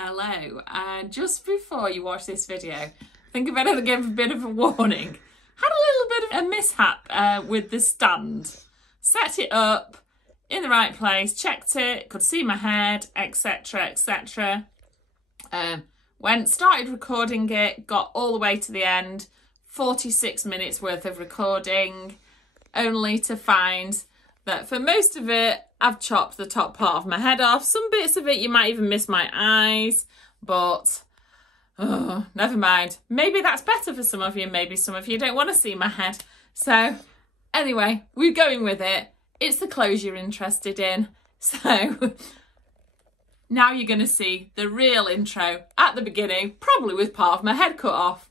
Hello, and just before you watch this video, I think I better give a bit of a warning. Had a little bit of a mishap with the stand. Set it up in the right place, checked it, could see my head, etc, etc. Started recording it, got all the way to the end, 46 minutes worth of recording, only to find that for most of it, I've chopped the top part of my head off. Some bits of it, you might even miss my eyes, but never mind. Maybe that's better for some of you. Maybe some of you don't want to see my head. So anyway, we're going with it. It's the clothes you're interested in. So now you're going to see the real intro at the beginning, probably with part of my head cut off.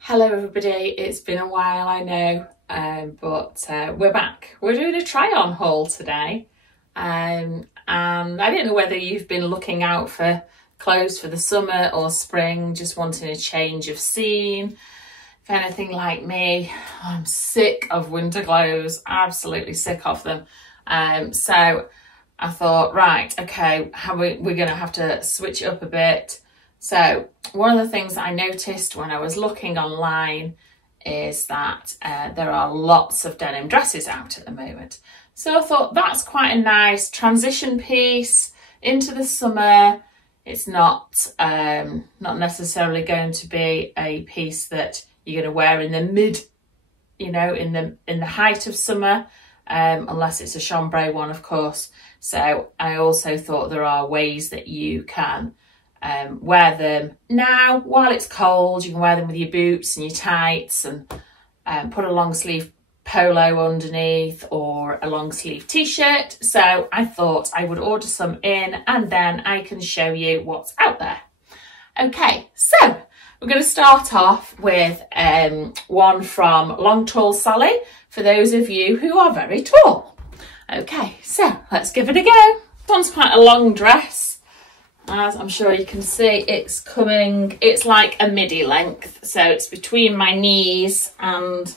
Hello everybody, it's been a while, I know. But we're back. We're doing a try-on haul today, and I don't know whether you've been looking out for clothes for the summer or spring, just wanting a change of scene. If anything like me, I'm sick of winter clothes, absolutely sick of them. So I thought, right, okay, we're going to have to switch it up a bit. So one of the things that I noticed when I was looking online is that there are lots of denim dresses out at the moment. So I thought that's quite a nice transition piece into the summer. It's not necessarily going to be a piece that you're going to wear in the mid, you know, in the height of summer, unless it's a chambray one, of course. So I also thought there are ways that you can wear them now while it's cold. You can wear them with your boots and your tights, and put a long sleeve polo underneath or a long sleeve t-shirt. So I thought I would order some in and then I can show you what's out there. Okay, so we're going to start off with one from Long Tall Sally, for those of you who are very tall. Okay, so let's give it a go. This one's quite a long dress. As I'm sure you can see, it's like a midi length, so it's between my knees and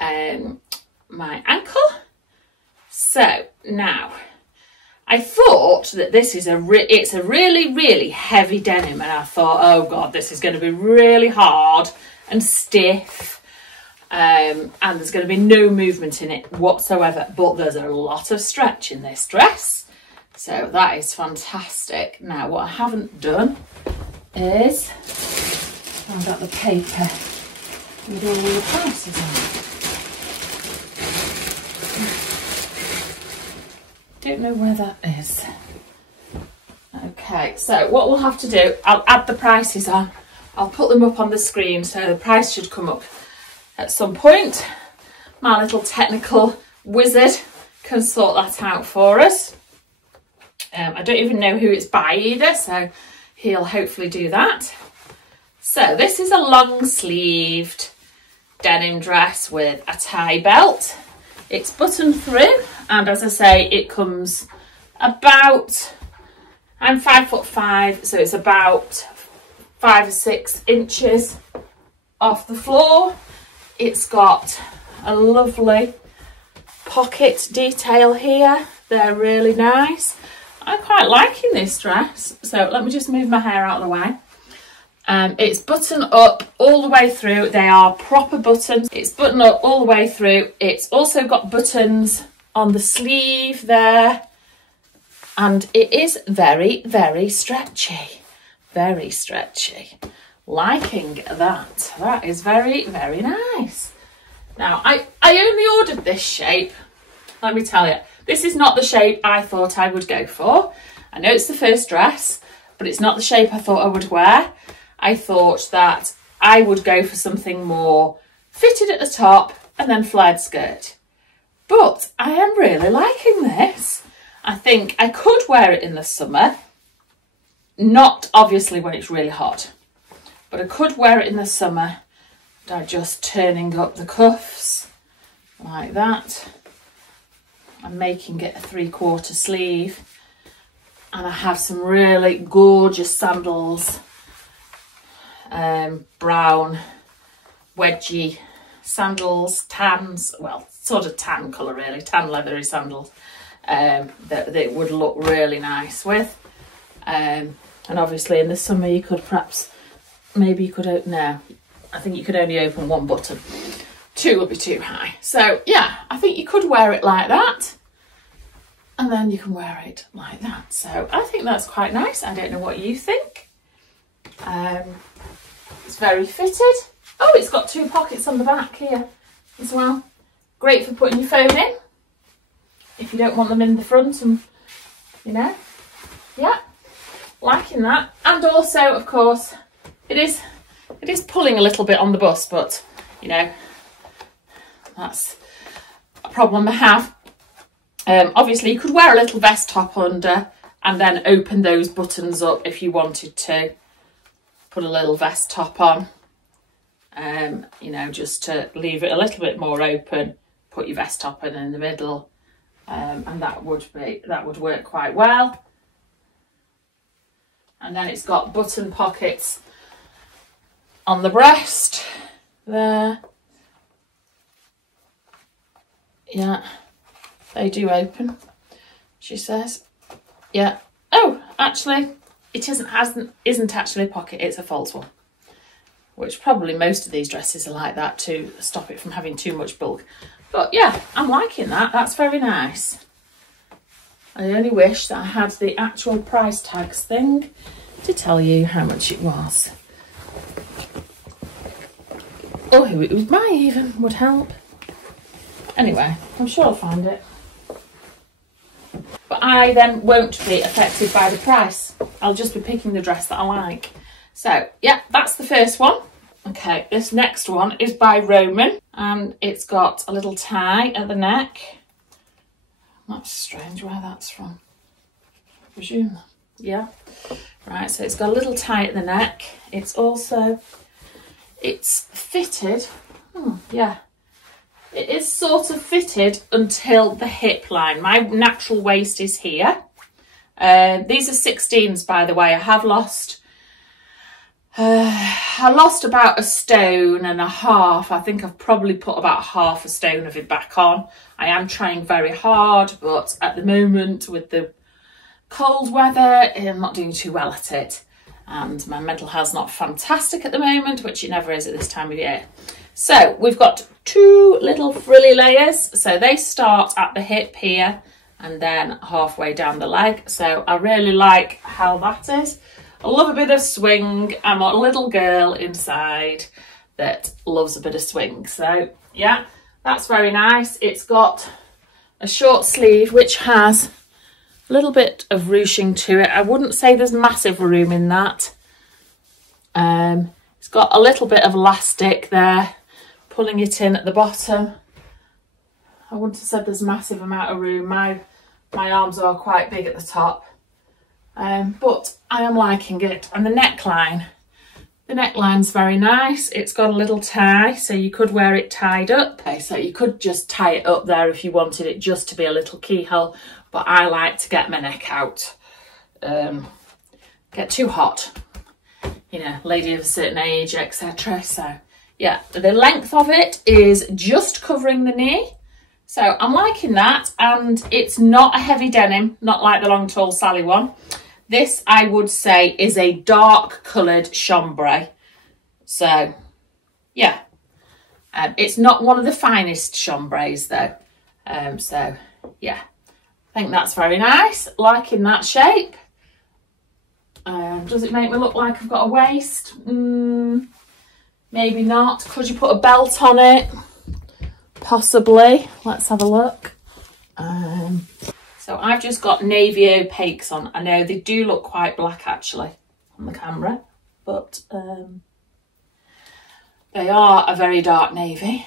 my ankle. So now, I thought that this is it's a really heavy denim, and I thought, oh god, this is going to be really hard and stiff, and there's going to be no movement in it whatsoever. But there's a lot of stretch in this dress. So that is fantastic. Now, what I haven't done is I've got the paper with all the prices on. Don't know where that is. Okay, so what we'll have to do, I'll add the prices on. I'll put them up on the screen, so the price should come up at some point. My little technical wizard can sort that out for us. I don't even know who it's by either, so he'll hopefully do that. So this is a long sleeved denim dress with a tie belt. It's buttoned through, and as I say, it comes about, I'm 5'5", so it's about 5 or 6 inches off the floor. It's got a lovely pocket detail here. They're really nice. I'm quite liking this dress, so let me just move my hair out of the way. It's buttoned up all the way through. They are proper buttons. It's buttoned up all the way through. It's also got buttons on the sleeve there, and it is very stretchy. Very stretchy. Liking that. That is very nice. Now, I only ordered this shape, let me tell you. This is not the shape I thought I would go for. I know it's the first dress, but it's not the shape I thought I would wear. I thought that I would go for something more fitted at the top and then flared skirt. But I am really liking this. I think I could wear it in the summer, not obviously when it's really hot, but I could wear it in the summer by just turning up the cuffs like that. I'm making it a 3/4 sleeve, and I have some really gorgeous sandals, brown wedgy sandals, tans, well, sort of tan colour really, tan leathery sandals, that would look really nice with. And obviously in the summer you could perhaps, maybe you could open, no, I think you could only open one button. Two would be too high. So yeah, I think you could wear it like that. And then you can wear it like that. So I think that's quite nice. I don't know what you think. It's very fitted. Oh, it's got 2 pockets on the back here as well. Great for putting your phone in if you don't want them in the front, and you know, yeah, liking that. And also, of course, it is pulling a little bit on the bus, but you know, that's a problem I have. Obviously you could wear a little vest top under and then open those buttons up if you wanted to. Put a little vest top on, you know, just to leave it a little bit more open. Put your vest top in the middle, and that would work quite well. And then it's got button pockets on the breast there. Yeah, they do open, she says. Yeah. Oh, actually, it isn't actually a pocket, it's a false one. Which probably most of these dresses are like that to stop it from having too much bulk. But yeah, I'm liking that. That's very nice. I only wish that I had the actual price tags thing to tell you how much it was. Or who it was by even would help. Anyway, I'm sure I'll find it. But I then won't be affected by the price. I'll just be picking the dress that I like. So, yeah, that's the first one. Okay, this next one is by Roman. And it's got a little tie at the neck. That's strange where that's from. I presume. Yeah. Right, so it's got a little tie at the neck. It's fitted. Yeah. It is sort of fitted until the hip line. My natural waist is here. These are 16s, by the way. I have lost, I lost about 1.5 stone. I think I've probably put about 0.5 stone of it back on. I am trying very hard, but at the moment with the cold weather, I'm not doing too well at it. And my mental health's not fantastic at the moment, which it never is at this time of year. So we've got 2 little frilly layers. So they start at the hip here and then halfway down the leg. So I really like how that is. I love a bit of swing. I'm a little girl inside that loves a bit of swing. So yeah, that's very nice. It's got a short sleeve which has a little bit of ruching to it. I wouldn't say there's massive room in that. It's got a little bit of elastic there, pulling it in at the bottom. I wouldn't have said there's a massive amount of room. My arms are quite big at the top. But I am liking it. And the neckline's very nice. It's got a little tie, so you could wear it tied up. Okay, so you could just tie it up there if you wanted it just to be a little keyhole. But I like to get my neck out. Get too hot. You know, lady of a certain age, etc. So yeah, the length of it is just covering the knee. So I'm liking that, and it's not a heavy denim, not like the Long Tall Sally one. This, I would say, is a dark coloured chambray. So, yeah. It's not one of the finest chambrays, though. So, yeah. I think that's very nice. Liking that shape. Does it make me look like I've got a waist? Maybe not. Could you put a belt on it? Possibly. Let's have a look. So I've just got navy opaques on. I know they do look quite black actually on the camera, but they are a very dark navy.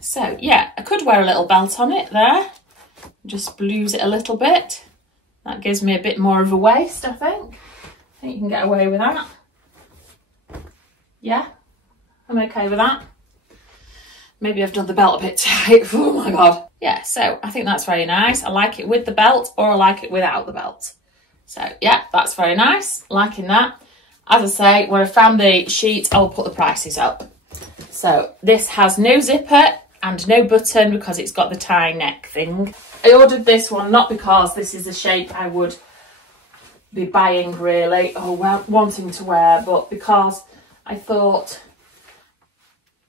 So yeah, I could wear a little belt on it there. Just blues it a little bit. That gives me a bit more of a waist, I think. I think you can get away with that. Yeah, I'm okay with that. Maybe I've done the belt a bit tight. Oh my God. Yeah, so I think that's very nice. I like it with the belt, or I like it without the belt. So yeah, that's very nice. Liking that. As I say, when I found the sheet, I'll put the prices up. So this has no zipper and no button because it's got the tie neck thing. I ordered this one not because this is a shape I would be buying really or wanting to wear, but because I thought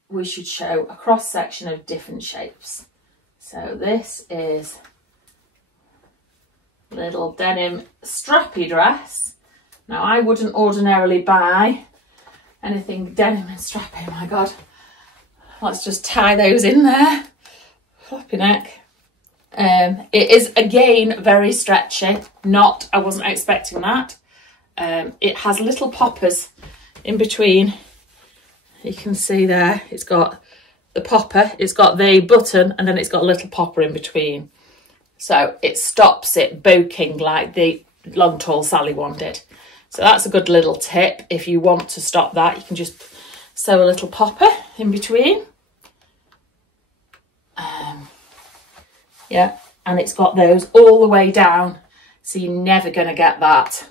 we should show a cross section of different shapes. So this is a little denim strappy dress. Now I wouldn't ordinarily buy anything denim and strappy, my God. Let's just tie those in there. Floppy neck. It is again very stretchy. I wasn't expecting that. It has little poppers in between. You can see there, it's got the popper, it's got the button, and then it's got a little popper in between. So it stops it boking like the long tall Sally one did. So that's a good little tip. If you want to stop that, you can just sew a little popper in between. Yeah, and it's got those all the way down, so you're never going to get that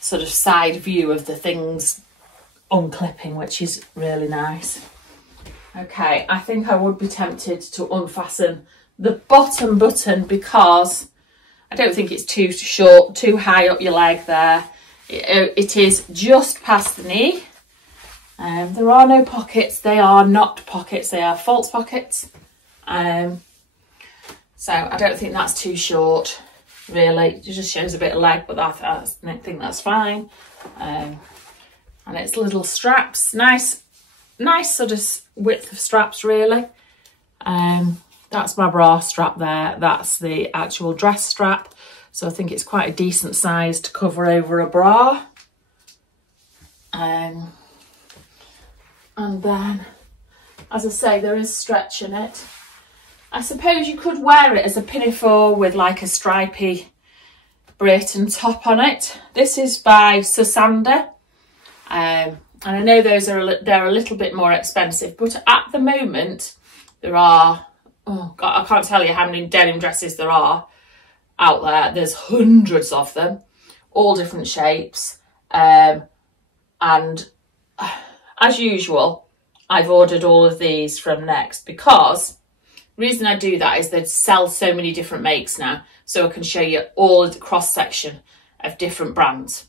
sort of side view of the things unclipping, which is really nice. Okay, I think I would be tempted to unfasten the bottom button because I don't think it's too short, too high up your leg there. It is just past the knee. There are no pockets. They are not pockets, they are false pockets. So I don't think that's too short, really. It just shows a bit of leg, but I think that's fine. And it's little straps, nice sort of width of straps, really. That's my bra strap there. That's the actual dress strap. So I think it's quite a decent size to cover over a bra. And then, as I say, there is stretch in it. I suppose you could wear it as a pinafore with like a stripy Brayton top on it. This is by Sosandar. And I know they're a little bit more expensive, but at the moment there are, oh God, I can't tell you how many denim dresses there are out there. There's hundreds of them, all different shapes. And as usual, I've ordered all of these from Next because the reason I do that is they sell so many different makes now, so I can show you all the cross section of different brands.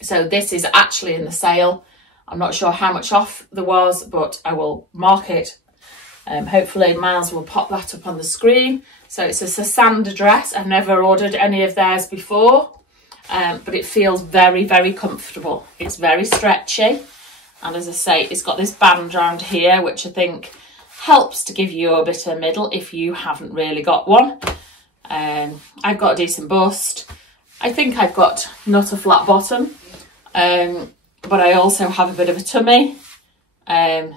So this is actually in the sale. I'm not sure how much off there was, but I will mark it. Hopefully Miles will pop that up on the screen. So it's a Sosandar dress. I've never ordered any of theirs before, but it feels very, very comfortable. It's very stretchy. And as I say, it's got this band around here, which I think helps to give you a bit of middle if you haven't really got one. I've got a decent bust. I think I've got not a flat bottom, but I also have a bit of a tummy.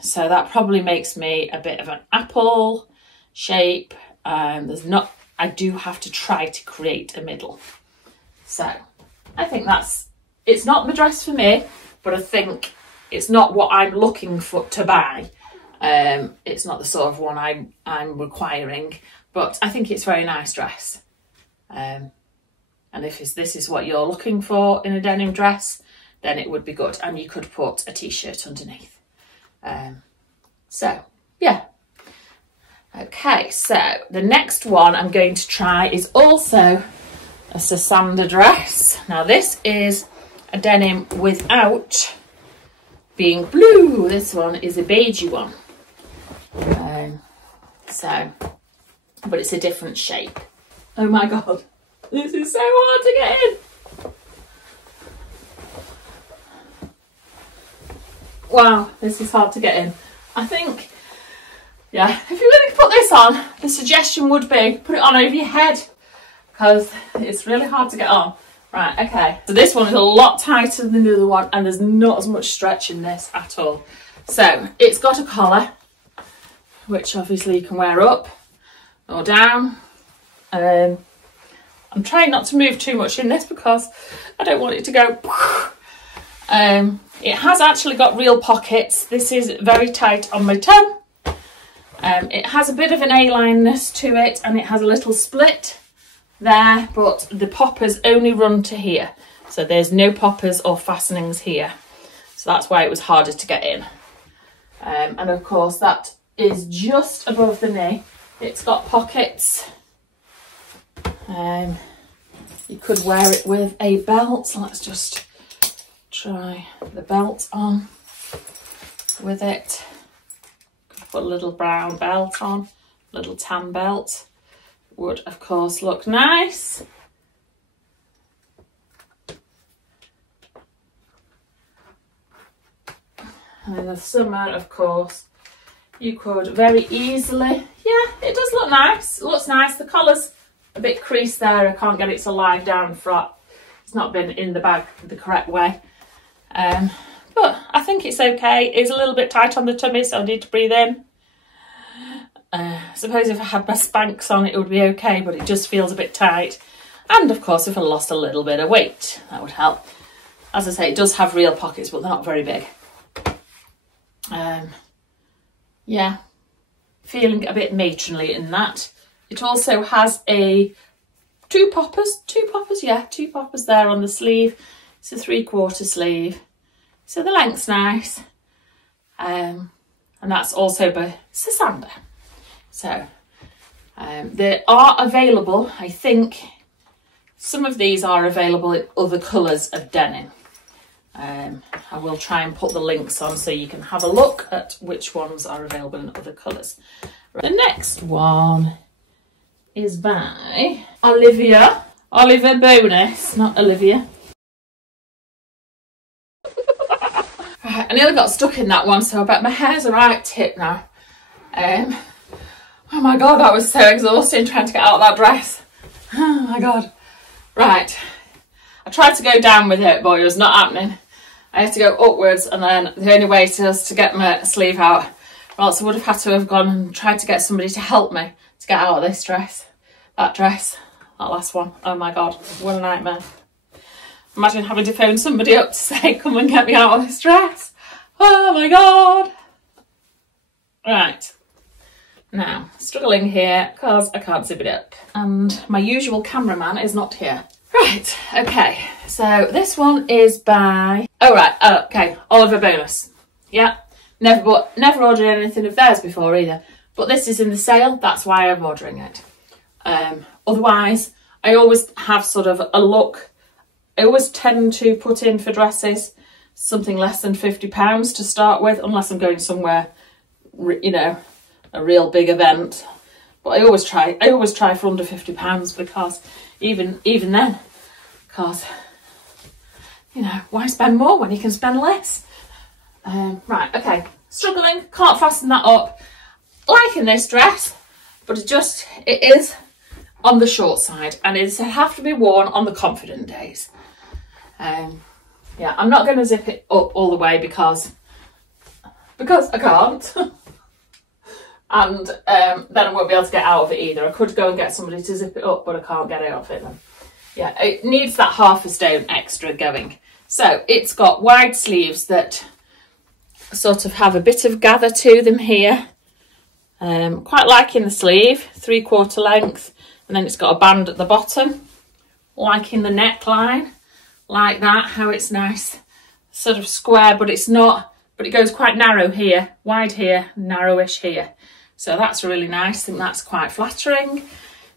So that probably makes me a bit of an apple shape. I do have to try to create a middle. So I think it's not the dress for me, but I think it's not what I'm looking for to buy. It's not the sort of one I'm requiring, but I think it's a very nice dress. And if this is what you're looking for in a denim dress, then it would be good. And you could put a t-shirt underneath. So, yeah. Okay, so the next one I'm going to try is also a Sosandar dress. Now this is a denim without being blue. This one is a beigey one. But it's a different shape. Oh my God, this is so hard to get in. Wow, this is hard to get in. I think, yeah, if you're going to put this on, the suggestion would be put it on over your head because it's really hard to get on. Right, okay. So this one is a lot tighter than the other one and there's not as much stretch in this at all. So it's got a collar, which obviously you can wear up or down. I'm trying not to move too much in this because I don't want it to go. It has actually got real pockets. This is very tight on my toe. It has a bit of an A-lineness to it and it has a little split there, but the poppers only run to here. So there's no poppers or fastenings here. So that's why it was harder to get in. And of course that is just above the knee. It's got pockets You could wear it with a belt. So let's just try the belt on with it. Could put a little brown belt on, little tan belt. Would of course look nice. And in the summer, of course, you could very easily, yeah, it does look nice. It looks nice. The collar's a bit creased there. I can't get it to lie down front. It's not been in the bag the correct way. But I think it's okay. It's a little bit tight on the tummy, so I need to breathe in. I suppose if I had my Spanx on, it would be okay, but it just feels a bit tight. And of course, if I lost a little bit of weight, that would help. As I say, it does have real pockets, but they're not very big. Yeah, feeling a bit matronly in that. It also has two poppers there on the sleeve. It's a 3/4 sleeve, so the length's nice. And that's also by Sosandar. So they are available. I think some of these are available in other colours of denim. I will try and put the links on so you can have a look at which ones are available in other colours. The next one is by Oliver Bonas, not Olivia. Right, I nearly got stuck in that one, so I bet my hair's a right tip now. Oh my god, that was so exhausting trying to get out of that dress. Oh my god. Right, I tried to go down with it, but it was not happening. I had to go upwards, and then the only way to get my sleeve out, or else I would have had to have gone and tried to get somebody to help me to get out of this dress. That last one. Oh my god, what a nightmare. Imagine having to phone somebody up to say, come and get me out of this dress. Oh my god. Right. Now, struggling here because I can't zip it up. And my usual cameraman is not here. Right, okay, so this one is by, Oliver Bonas. Yeah, never ordered anything of theirs before either, but this is in the sale, that's why I'm ordering it. Otherwise, I always have sort of a look, I always tend to put in for dresses something less than £50 to start with, unless I'm going somewhere, you know, a real big event. But I always try for under £50 because even then, because, you know, why spend more when you can spend less? Right, okay, struggling, can't fasten that up. Liking this dress, but it is on the short side, and it have to be worn on the confident days. Yeah, I'm not going to zip it up all the way because I can't. And then I won't be able to get out of it either. I could go and get somebody to zip it up, but I can't get out of it then. Yeah, it needs that half a stone extra going. So it's got wide sleeves that sort of have a bit of gather to them here. Quite liking the sleeve, 3/4 length, and then it's got a band at the bottom. Liking the neckline, like that, how it's nice, sort of square, but it's not, but it goes quite narrow here, wide here, narrowish here. So that's really nice, I think that's quite flattering.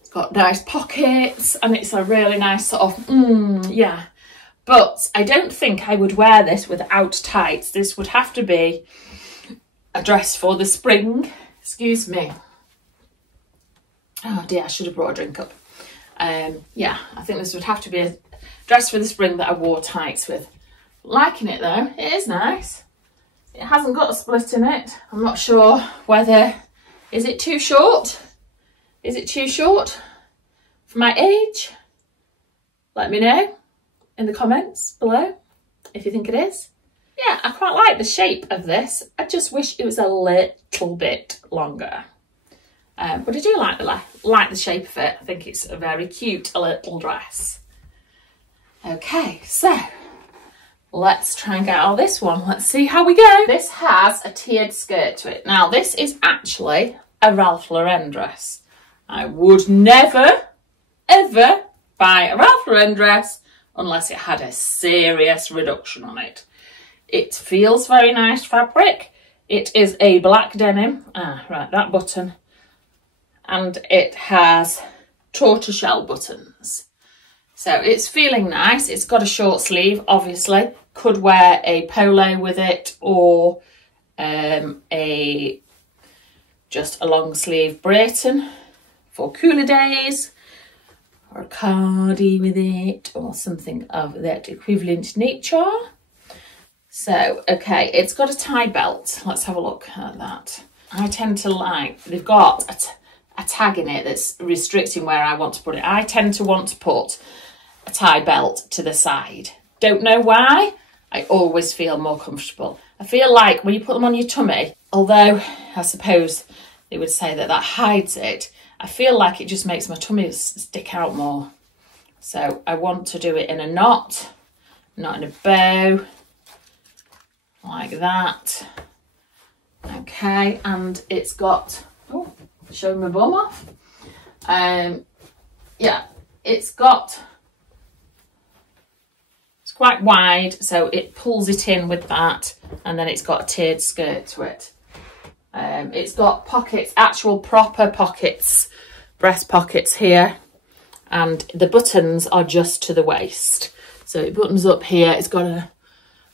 It's got nice pockets, and it's a really nice sort of, yeah. But I don't think I would wear this without tights. This would have to be a dress for the spring. Excuse me. Oh dear, I should have brought a drink up. Yeah, I think this would have to be a dress for the spring that I wore tights with. Liking it though, it is nice. It hasn't got a split in it. I'm not sure whether, is it too short? Is it too short for my age? Let me know in the comments below if you think it is. Yeah, I quite like the shape of this. I just wish it was a little bit longer. But I do like the shape of it. I think it's a very cute little dress. Okay, so let's try and get out of this one. Let's see how we go. This has a tiered skirt to it. Now, this is actually a Ralph Lauren dress. I would never, ever buy a Ralph Lauren dress unless it had a serious reduction on it. It feels very nice fabric. It is a black denim. Right, that button. And it has tortoiseshell buttons. So it's feeling nice. It's got a short sleeve, obviously. Could wear a polo with it, or just a long sleeve Breton for cooler days, or a cardi with it, or something of that equivalent nature. So, okay, it's got a tie belt. Let's have a look at that. I tend to like, they've got a tag in it that's restricting where I want to put it. I tend to want to put a tie belt to the side. Don't know why. I always feel more comfortable. I feel like when you put them on your tummy, although I suppose they would say that that hides it, I feel like it just makes my tummy stick out more. So I want to do it in a knot, not in a bow, like that. Okay, and it's got, oh, showing my bum off. Yeah, it's quite wide, so it pulls it in with that, and then it's got a tiered skirt to it. It's got pockets, actual proper pockets, breast pockets here, and the buttons are just to the waist. So it buttons up here, it's got a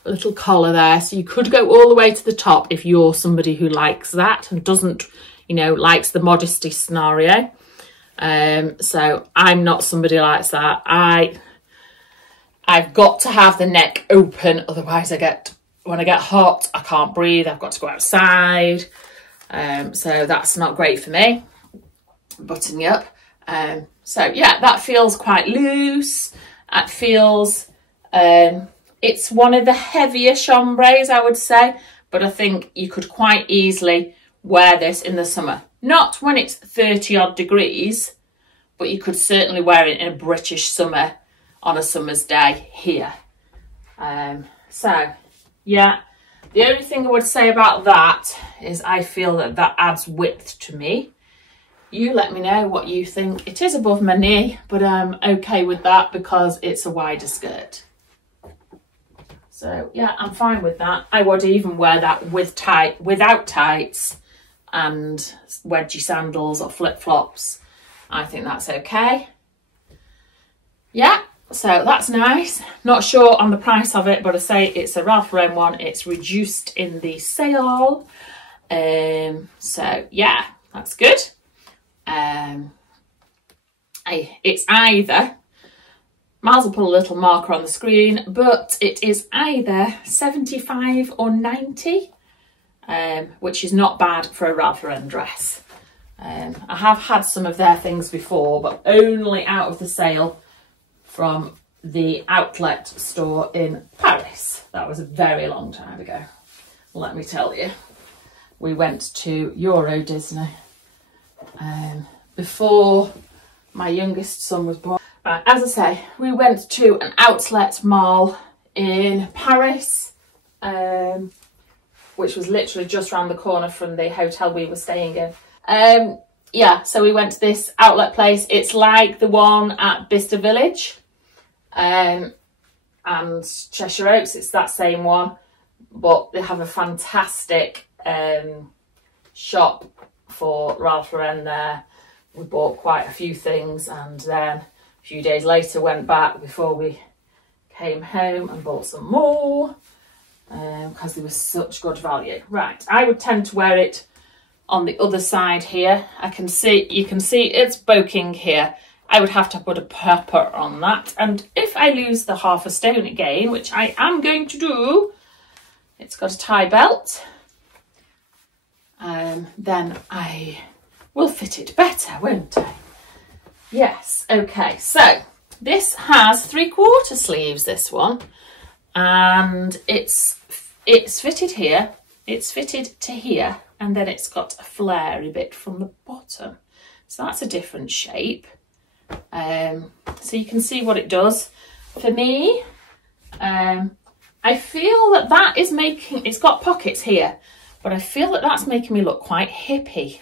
little collar there, so you could go all the way to the top if you're somebody who likes that and doesn't, you know, likes the modesty scenario. So I'm not somebody who likes that. I've got to have the neck open, otherwise when I get hot, I can't breathe, I've got to go outside. So that's not great for me, buttoning up. So yeah, that feels quite loose. It feels, it's one of the heavier chambres, I would say, but I think you could quite easily wear this in the summer. Not when it's 30 odd degrees, but you could certainly wear it in a British summer on a summer's day here. So yeah, the only thing I would say about that is I feel that that adds width to me. You let me know what you think. It is above my knee, but I'm okay with that because it's a wider skirt. So yeah, I'm fine with that. I would even wear that without tights and wedgie sandals or flip-flops. I think that's okay. Yeah, so that's nice. Not sure on the price of it, but I say it's a Ralph Lauren one. It's reduced in the sale. So yeah, that's good. It's either, Miles will put a little marker on the screen, but it is either 75 or 90, which is not bad for a Ralph Lauren dress. I have had some of their things before, but only out of the sale from the outlet store in Paris. That was a very long time ago, let me tell you. We went to Euro Disney before my youngest son was born. Right, as I say, we went to an outlet mall in Paris, which was literally just around the corner from the hotel we were staying in. Yeah, so we went to this outlet place. It's like the one at Bicester Village and Cheshire Oaks. It's that same one, but they have a fantastic shop for Ralph Lauren there. We bought quite a few things, and then a few days later went back before we came home and bought some more because they were such good value. Right, I would tend to wear it on the other side here. You can see it's boking here. I would have to put a pepper on that, and if I lose the half a stone again, which I am going to do, it's got a tie belt. Then I will fit it better, won't I? Yes, okay, so this has 3/4 sleeves, this one, and it's fitted here, it's fitted to here, and then it's got a flary bit from the bottom. So that's a different shape. So you can see what it does. For me, I feel that that is making, it's got pockets here, but I feel that that's making me look quite hippie.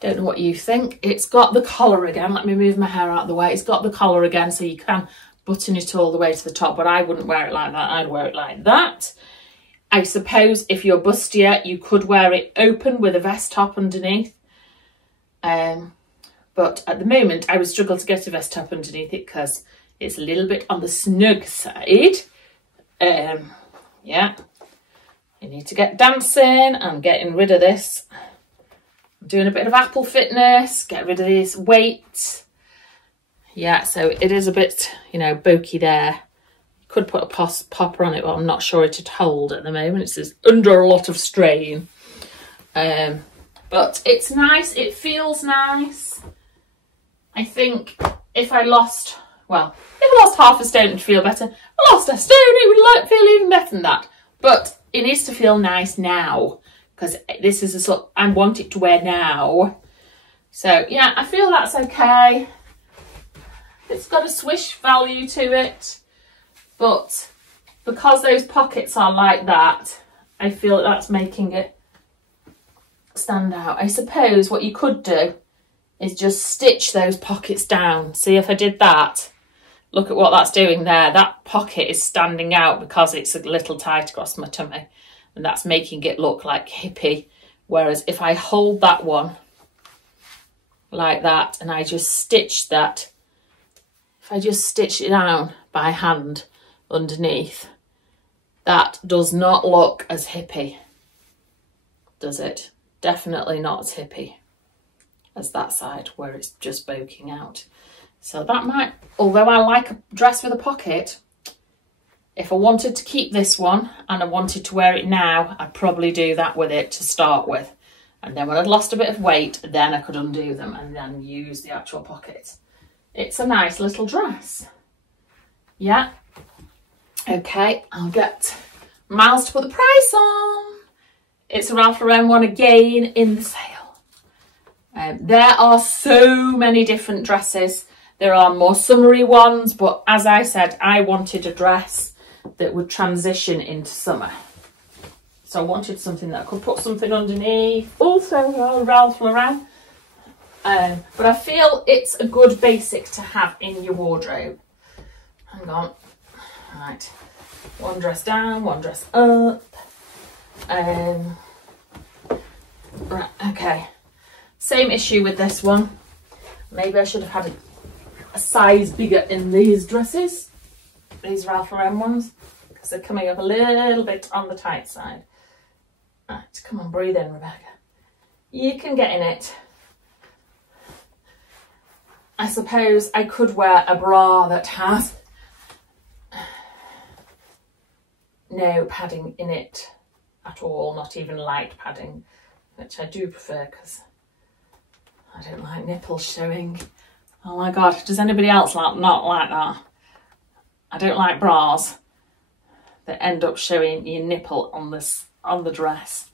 Don't know what you think. It's got the collar again. Let me move my hair out of the way. It's got the collar again, so you can button it all the way to the top, but I wouldn't wear it like that. I'd wear it like that. I suppose if you're bustier, you could wear it open with a vest top underneath. But at the moment, I would struggle to get a vest top underneath it because it's a little bit on the snug side. Yeah, you need to get dancing. I'm getting rid of this. I'm doing a bit of Apple Fitness, get rid of this weight. Yeah, so it is a bit, you know, bulky there. Could put a popper on it, but I'm not sure it'd hold at the moment. It's just under a lot of strain. But it's nice. It feels nice. I think if I lost, well, if I lost half a stone, it'd feel better. If I lost a stone, it would feel even better than that. But it needs to feel nice now, because this is a sort I want it to wear now. So yeah, I feel that's okay. It's got a swish value to it, but because those pockets are like that, I feel that's making it stand out. I suppose what you could do is just stitch those pockets down. See, if I did that, look at what that's doing there. That pocket is standing out because it's a little tight across my tummy, and that's making it look like hippie. Whereas if I hold that one like that and I just stitch that, if I just stitch it down by hand underneath, that does not look as hippie, does it? Definitely not as hippie as that side where it's just poking out. So that might, although I like a dress with a pocket, if I wanted to keep this one and I wanted to wear it now, I'd probably do that with it to start with. And then when I'd lost a bit of weight, then I could undo them and then use the actual pockets. It's a nice little dress. Yeah. Okay, I'll get Miles to put the price on. It's a Ralph Lauren one again in the sale. There are so many different dresses. There are more summery ones, but as I said, I wanted a dress that would transition into summer. So I wanted something that I could put something underneath. Also Ralph Lauren. But I feel it's a good basic to have in your wardrobe. Hang on. Right. One dress down, one dress up. Right, okay. Same issue with this one. Maybe I should have had a size bigger in these dresses. These Ralph Lauren ones. Because they're coming up a little bit on the tight side. Right, come on, breathe in, Rebecca. You can get in it. I suppose I could wear a bra that has no padding in it at all, not even light padding, which I do prefer because I don't like nipples showing. Oh my God, does anybody else not like that? I don't like bras that end up showing your nipple on the dress.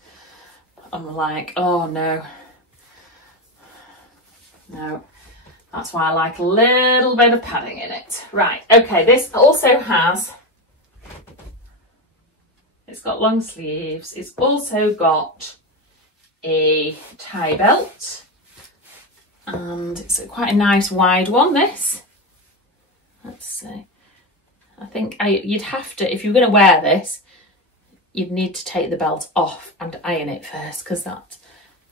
I'm like, oh no. No. That's why I like a little bit of padding in it. Right, okay, this also has, it's got long sleeves. It's also got a tie belt. And it's quite a nice wide one, this. Let's see. I think you'd have to, if you're going to wear this, you'd need to take the belt off and iron it first, because that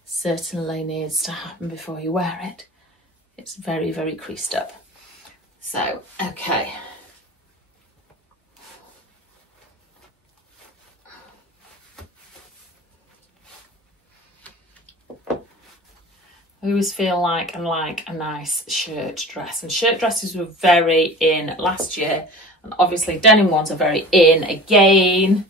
certainly needs to happen before you wear it. It's very, very creased up. So, okay. I always feel like I like a nice shirt dress, and shirt dresses were very in last year, and obviously denim ones are very in again.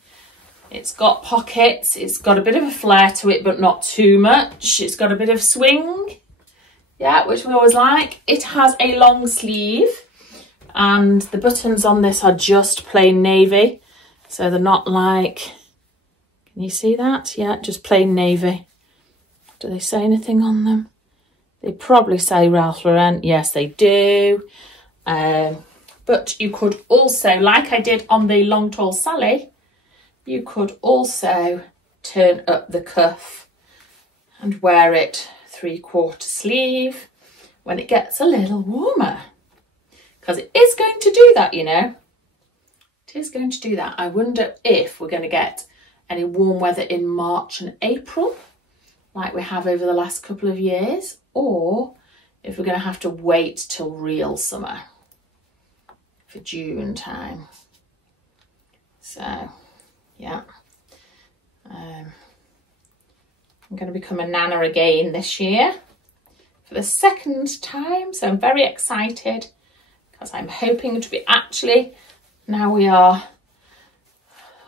It's got pockets, it's got a bit of a flare to it, but not too much. It's got a bit of swing, yeah, which we always like. It has a long sleeve, and the buttons on this are just plain navy, so they're not like, can you see that? Yeah, just plain navy. Do they say anything on them? They probably say Ralph Lauren. Yes, they do. But you could also, like I did on the Long Tall Sally, you could also turn up the cuff and wear it 3/4 sleeve when it gets a little warmer. Because it is going to do that, you know. It is going to do that. I wonder if we're going to get any warm weather in March and April, like we have over the last couple of years, or if we're going to have to wait till real summer for June time. So, yeah. I'm going to become a nana again this year for the second time. So I'm very excited because I'm hoping to be actually, now we are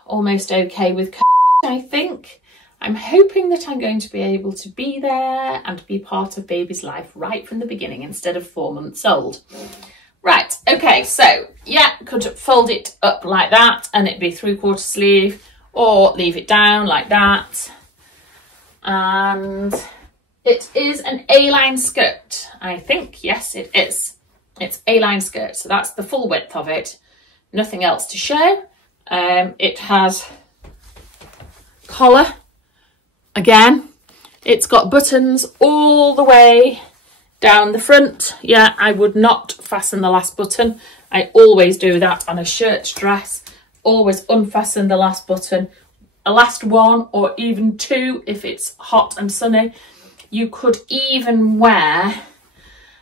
almost okay with COVID, I think. I'm hoping that I'm going to be able to be there and be part of baby's life right from the beginning instead of 4 months old. Right, okay, so yeah, could fold it up like that and it'd be 3/4 sleeve, or leave it down like that. And it is an A-line skirt, I think. Yes, it is. It's A-line skirt, so that's the full width of it. Nothing else to show. It has collar. Again, it's got buttons all the way down the front. Yeah, I would not fasten the last button. I always do that on a shirt dress. Always unfasten the last button. A last one or even two if it's hot and sunny. You could even wear,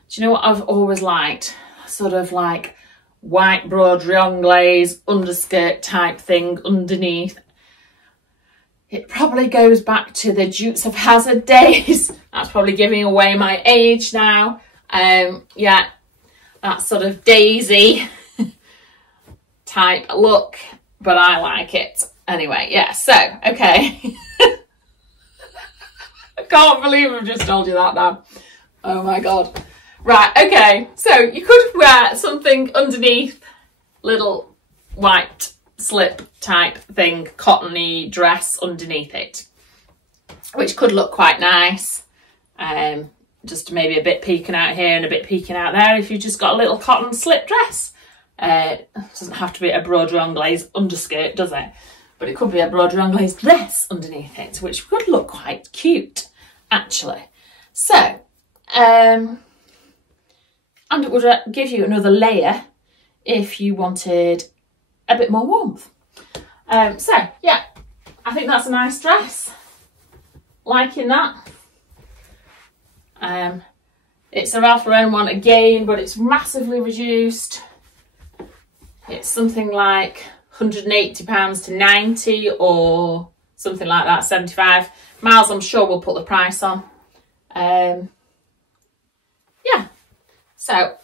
do you know what I've always liked? Sort of like white broderie anglaise underskirt type thing underneath. It probably goes back to the Dukes of Hazzard days. That's probably giving away my age now. Yeah, that sort of daisy type look, but I like it. Anyway, yeah, so, okay. I can't believe I've just told you that now. Oh my God. Right, okay, so you could wear something underneath, little white slip type thing, cottony dress underneath it, which could look quite nice. Just maybe a bit peeking out here and a bit peeking out there if you've just got a little cotton slip dress. It doesn't have to be a broderie anglaise underskirt, does it? But it could be a broderie anglaise dress underneath it, which would look quite cute, actually. So, and it would give you another layer if you wanted a bit more warmth. So, yeah, I think that's a nice dress. Liking that. It's a Ralph Lauren one again, but it's massively reduced. It's something like £180 to 90 or something like that, 75. Miles, I'm sure we'll put the price on. Yeah. So,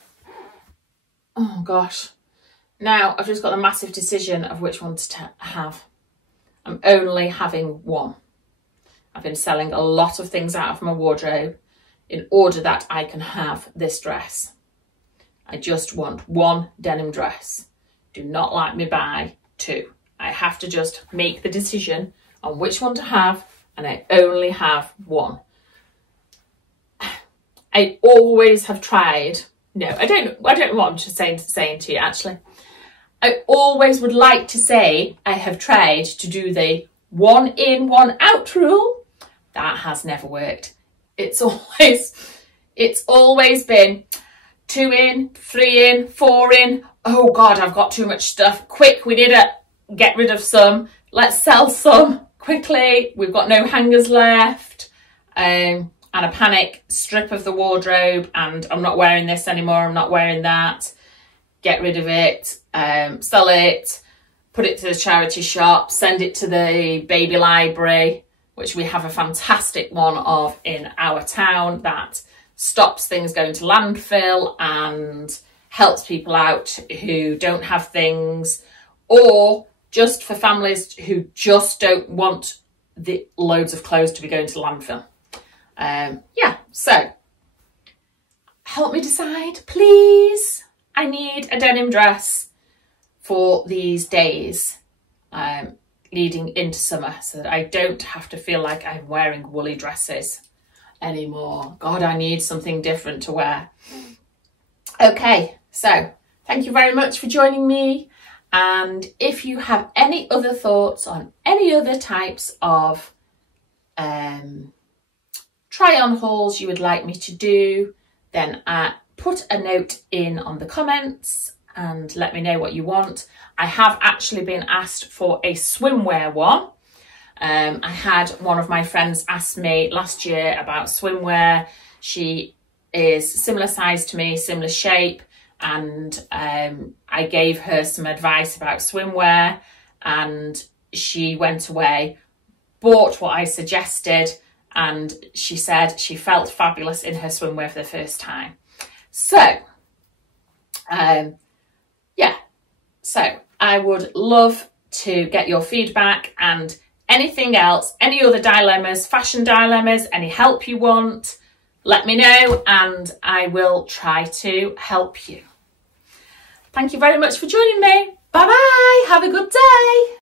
oh gosh. Now I've just got a massive decision of which one to have. I'm only having one. I've been selling a lot of things out of my wardrobe in order that I can have this dress. I just want one denim dress. Do not let me buy two. I have to just make the decision on which one to have, and I only have one. I always have tried. No, I don't know what I'm just saying to you, actually. I always would like to say I have tried to do the 1 in, 1 out rule. That has never worked. It's always been 2 in, 3 in, 4 in. Oh God, I've got too much stuff. Quick, we need to get rid of some. Let's sell some quickly. We've got no hangers left. And a panic, strip of the wardrobe, and I'm not wearing this anymore. I'm not wearing that. Get rid of it, sell it, put it to the charity shop, send it to the baby library, which we have a fantastic one of in our town that stops things going to landfill and helps people out who don't have things, or just for families who just don't want the loads of clothes to be going to landfill. Yeah, so help me decide, please. I need a denim dress for these days leading into summer so that I don't have to feel like I'm wearing woolly dresses anymore. God, I need something different to wear. Okay, so thank you very much for joining me. And if you have any other thoughts on any other types of try-on hauls you would like me to do, then put a note in on the comments and let me know what you want. I have actually been asked for a swimwear one. I had one of my friends ask me last year about swimwear. She is similar size to me, similar shape, and I gave her some advice about swimwear, and she went away, bought what I suggested, and she said she felt fabulous in her swimwear for the first time. So, yeah, so I would love to get your feedback and anything else, any other dilemmas, fashion dilemmas, any help you want, let me know and I will try to help you. Thank you very much for joining me. Bye bye, have a good day.